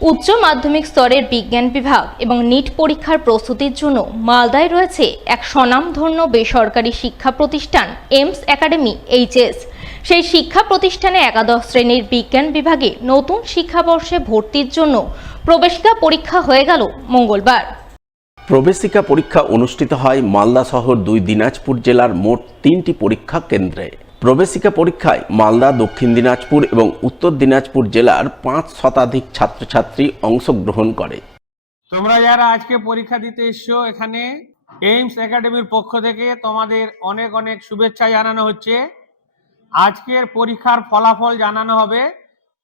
উচ্চ মাধ্যমিক স্তরের বিজ্ঞান বিভাগ এবং নিট পরীক্ষার প্রস্তুতির জন্য মালদায় রয়েছে এক স্বনামধন্য বেসরকারি শিক্ষা প্রতিষ্ঠান এইমস একাডেমি এইচএস। সেই শিক্ষা প্রতিষ্ঠানে একাদশ শ্রেণীর বিজ্ঞান বিভাগে নতুন শিক্ষাবর্ষে ভর্তির জন্য প্রবেশিকা পরীক্ষা হয়ে গেল মঙ্গলবার। প্রবেশিকা পরীক্ষা অনুষ্ঠিত হয় মালদা শহর 2 দিনাজপুর জেলার মোট 3টি পরীক্ষা কেন্দ্রে। প্রবেশিকা পরীক্ষায় মালদা, দক্ষিণ দিনাজপুর এবং উত্তর দিনাজপুর জেলার 5 শতাধিক ছাত্রছাত্রী অংশগ্রহণ করে। তোমরা যারা আজকে পরীক্ষা দিতে এসছো, এখানে এইমস একাডেমির পক্ষ থেকে তোমাদের অনেক অনেক শুভেচ্ছা জানানো হচ্ছে। আজকের পরীক্ষার ফলাফল জানানো হবে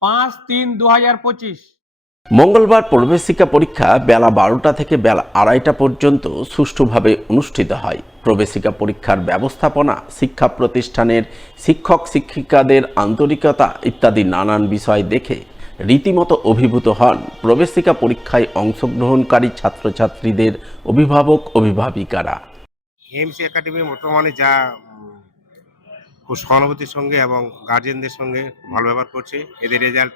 5-3-2025। মঙ্গলবার প্রবেশিকা পরীক্ষা বেলা 12টা থেকে বেলা 2:30টা পর্যন্ত সুষ্ঠুভাবে অনুষ্ঠিত হয়। প্রবেশিকা পরীক্ষার ব্যবস্থাপনা, শিক্ষা প্রতিষ্ঠানের শিক্ষক শিক্ষিকাদের আন্তরিকতা ইত্যাদি নানান বিষয় দেখে রীতিমতো অভিভূত হন প্রবেশিকা পরীক্ষায় অংশগ্রহণকারী ছাত্রছাত্রীদের অভিভাবক অভিভাবিকারা। এইমস একাডেমি বর্তমানে যা খুব সহানুভূতির সঙ্গে এবং গার্জেনদের সঙ্গে ভালো ব্যবহার করছে, এদের রেজাল্ট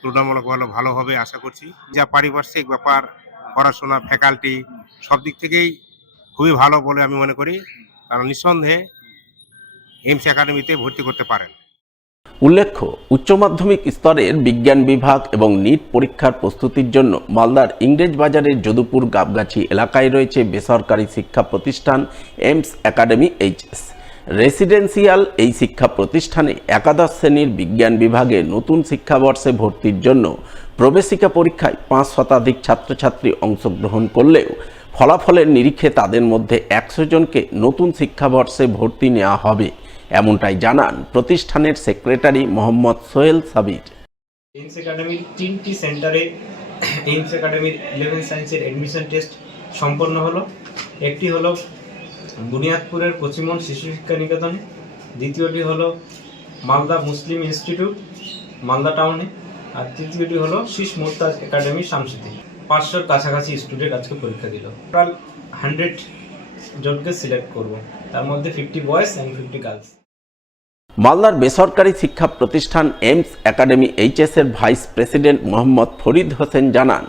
তুলনামূলক ভালো হবে আশা করছি। যা পারিপার্শ্বিক ব্যাপার, পড়াশোনা, ফ্যাকাল্টি সব দিক থেকেই খুবই ভালো বলে আমি মনে করি। কারণ নিঃসন্দেহে এইমস একাডেমিতে ভর্তি করতে পারেন। উল্লেখ্য, উচ্চ মাধ্যমিক স্তরের বিজ্ঞান বিভাগ এবং নিট পরীক্ষার প্রস্তুতির জন্য মালদার ইংরেজ বাজারের যদুপুর গাবগাছি এলাকায় রয়েছে বেসরকারি শিক্ষা প্রতিষ্ঠান এইমস একাডেমি এইচএস। রেসিডেন্সিয়াল এই শিক্ষা প্রতিষ্ঠানে একাদশ শ্রেণীর বিজ্ঞান বিভাগে নতুন শিক্ষাবর্ষে ভর্তির জন্য প্রবেশিকা পরীক্ষায় 5 শতাধিক ছাত্রছাত্রী অংশগ্রহণ করলেও ফলাফলের নিরিখে তাদের মধ্যে 100 জনকে নতুন শিক্ষাবর্ষে ভর্তি নেওয়া হবে, এমনটাই জানান প্রতিষ্ঠানের সেক্রেটারি মোহাম্মদ সোহেল সাবির। এইমস একাডেমির 3টি সেন্টারে এইমস একাডেমির 11 সায়েন্সের অ্যাডমিশন টেস্ট সম্পন্ন হলো। একটি হলো বুনিয়াদপুরের কচিমন শিশু শিক্ষা নিকেতনে, দ্বিতীয়টি হলো মালদা মুসলিম ইনস্টিটিউট মালদা টাউনে, আর তৃতীয়টি হলো শীষ মোর্তাজ একাডেমি শামসিতে। 500-র কাছাকাছি স্টুডেন্ট আজকে পরীক্ষা দিল। টোটাল 100 জনকে সিলেক্ট করব, তার মধ্যে 50 বয়েজ অ্যান্ড 50 গার্লস। মালদার বেসরকারি শিক্ষা প্রতিষ্ঠান এইমস একাডেমি এইচএস এর ভাইস প্রেসিডেন্ট মোহাম্মদ ফরিদ হোসেন জানান,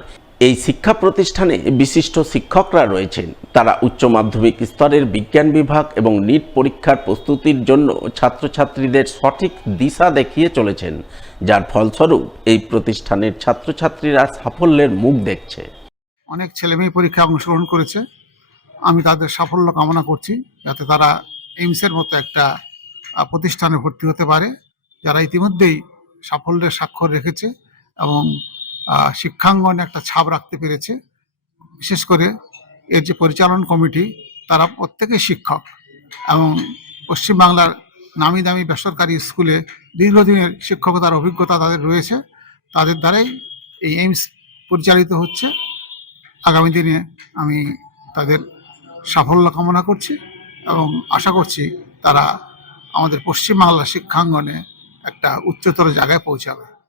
এই শিক্ষা প্রতিষ্ঠানে বিশিষ্ট শিক্ষকরা রয়েছেন। তারা উচ্চ মাধ্যমিক স্তরের বিজ্ঞান বিভাগ এবং নিট পরীক্ষার প্রস্তুতির জন্য ছাত্রছাত্রীদের সঠিক দিশা দেখিয়ে চলেছেন, যার ফলস্বরূপ এই প্রতিষ্ঠানের ছাত্রছাত্রীরা সাফল্যের মুখ দেখছে। অনেক ছেলেমেয়ে পরীক্ষায় অংশগ্রহণ করেছে। আমি তাদের সাফল্য কামনা করছি, যাতে তারা এইমসের মতো একটা প্রতিষ্ঠানে ভর্তি হতে পারে, যারা ইতিমধ্যেই সাফল্যের স্বাক্ষর রেখেছে এবং শিক্ষাঙ্গনে একটা ছাপ রাখতে পেরেছে। বিশেষ করে এর যে পরিচালন কমিটি, তারা প্রত্যেকেই শিক্ষক এবং পশ্চিমবাংলার নামি দামি বেসরকারি স্কুলে দীর্ঘদিনের শিক্ষকতার অভিজ্ঞতা তাদের রয়েছে। তাদের দ্বারাই এই এইমস পরিচালিত হচ্ছে। আগামী দিনে আমি তাদের সাফল্য কামনা করছি এবং আশা করছি তারা আমাদের পশ্চিমবাংলার শিক্ষাঙ্গনে একটা উচ্চতর জায়গায় পৌঁছাবে।